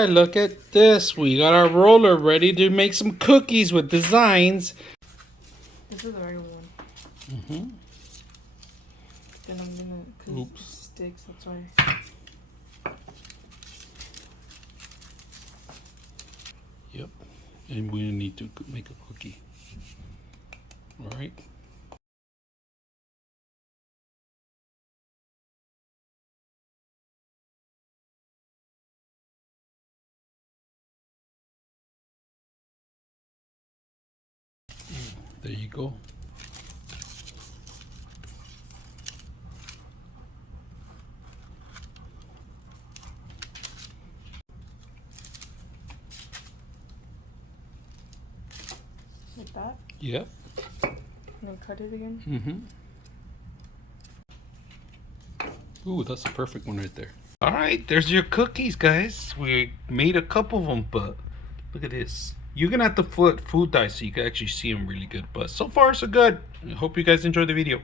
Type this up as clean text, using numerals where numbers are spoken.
right, look at this. We got our roller ready to make some cookies with designs. This is the regular one. Mm-hmm. Then I'm gonna, cause Oops. it sticks, that's why. Yep. And we need to make a cookie. All right. There you go. Like that? Yep. And then cut it again? Mm-hmm. Ooh, that's a perfect one right there. All right, there's your cookies, guys. We made a couple of them, but look at this. You're gonna have to put food dye so you can actually see them really good. But so far, so good. I hope you guys enjoyed the video.